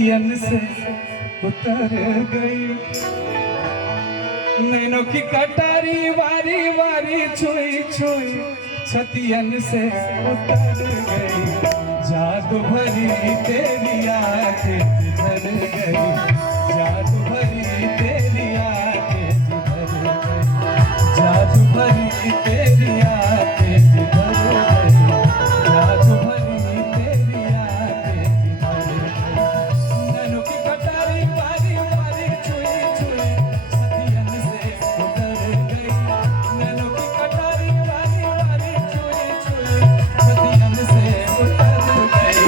से उतर गई, नैनों की कटारी वारी वारी छुई छुई छतियन से उतर गई। जादू भरी तेरी आंखें जिधर गई, जादू भरी तेरी आंखें जिधर गई, जादू भरी तेरी आंखें जिधर गई, जादू भरी तेरी आंखें जिधर गई। नैनों की कटारी वारी वारी छुई छुई छतियन से उतर गई, नैनों की कटारी वारी वारी छुई छुई छतियन से उतर गई।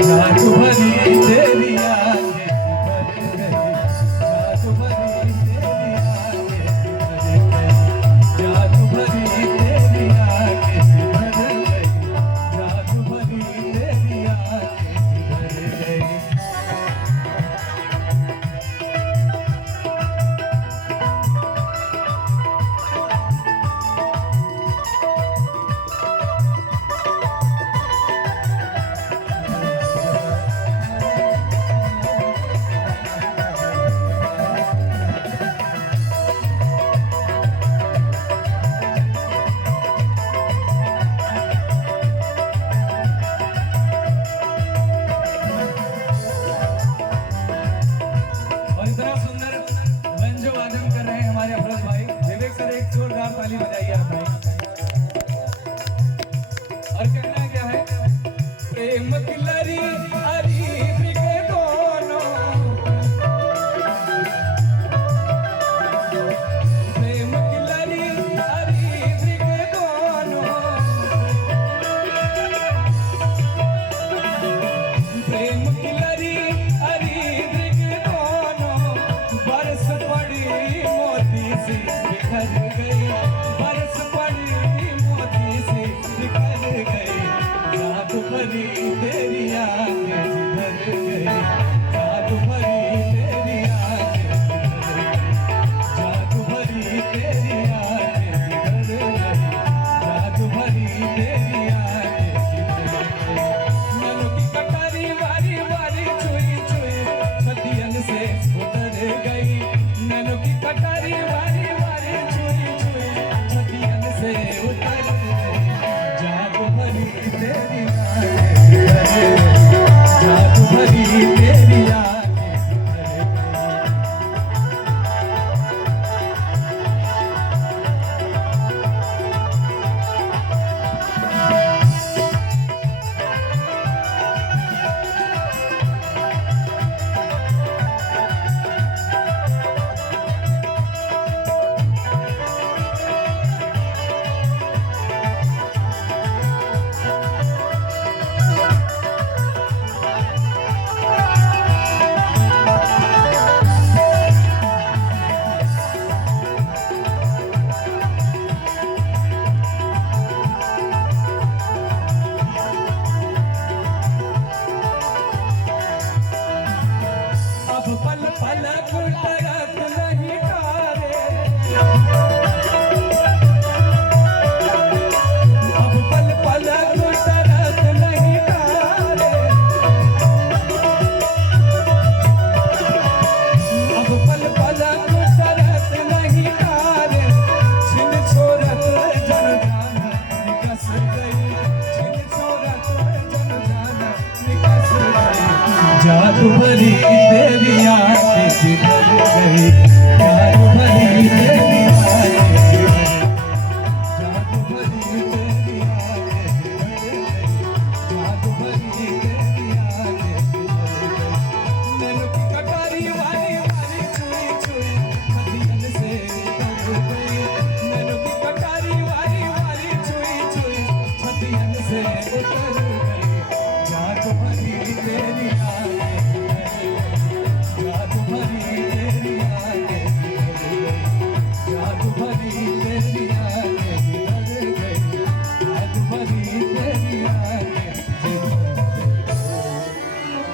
जादू भरी तेरी आंखें जिधर गई, जादू भरी तेरी आंखें जिधर गई, जादू भरी तेरी आंखें जिधर गई, जादू भरी तेरी आंखें जिधर गई। और इतना सुंदर व्यंजो वादन कर रहे हैं हमारे अफरोज भाई। विवेक सर एक जोरदार ताली बजाइए आप भाई। और कहना क्या है, प्रेम की लरी हरी के दोनों, प्रेम की लरी हरी के दोनों, प्रेम की लरी हरी के दोनों, बरस पड़ी मोती सी बिखर गई, बरस पड़ी मोती सी बिखर गई। जादू भरी तेरी आंखें जिधर गई, जादू भरी तेरी आंखें जिधर गई, जादू भरी तेरी आंखें जिधर गई, जादू भरी तेरी आंखें जिधर गई। नैनों की कटारी वारी वारी छुई छुई छतियन से उतर गई, नैनों की कटारी वारी वारी छुई छुई छतियन से उतर गई। जादू भरी तेरी आंखें जिधर गई, जादू भरी तेरी आंखें जिधर गई। अब पल पलक तरक नहीं तारे, अब पल पलक तरक नहीं तारे, अब पल पलक तरक नहीं तारे, छिन छोरत जन जान निकस गई, छिन छोरत जन जान निकस गई। जादू भरी तेरी आंखें जिधर गई, जादू भरी तेरी